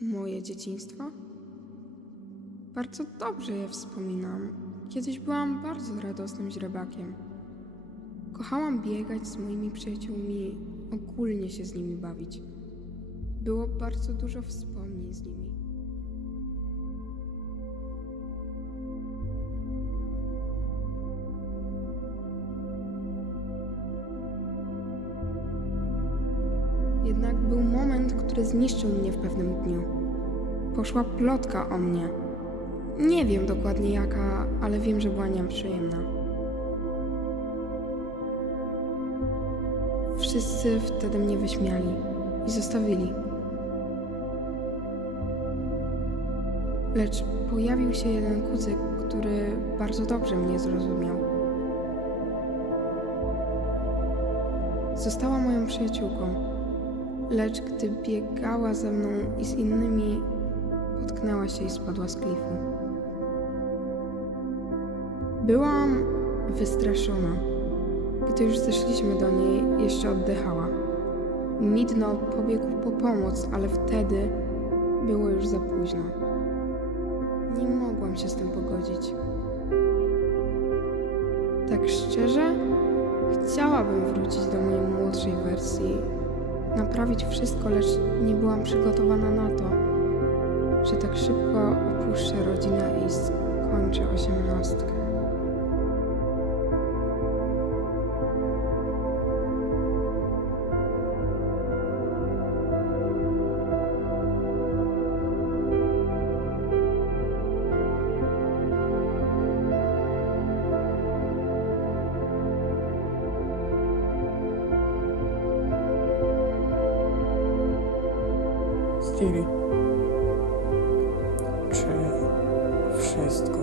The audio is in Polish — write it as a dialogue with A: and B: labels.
A: moje dzieciństwo? Bardzo dobrze je wspominam. Kiedyś byłam bardzo radosnym źrebakiem. Kochałam biegać z moimi przyjaciółmi, ogólnie się z nimi bawić. Było bardzo dużo wspomnień z nimi. Jednak był moment, który zniszczył mnie w pewnym dniu. Poszła plotka o mnie. Nie wiem dokładnie jaka, ale wiem, że była nieprzyjemna. Wszyscy wtedy mnie wyśmiali i zostawili. Lecz pojawił się jeden kucyk, który bardzo dobrze mnie zrozumiał. Została moją przyjaciółką, lecz gdy biegała ze mną i z innymi, potknęła się i spadła z klifu. Byłam wystraszona. Gdy już zeszliśmy do niej, jeszcze oddychała. Midno pobiegł po pomoc, ale wtedy było już za późno. Nie mogłam się z tym pogodzić. Tak szczerze, chciałabym wrócić do mojej młodszej wersji, naprawić wszystko, lecz nie byłam przygotowana na to, że tak szybko opuszczę rodzinę i skończę osiemnastkę.
B: Stevie, czy wszystko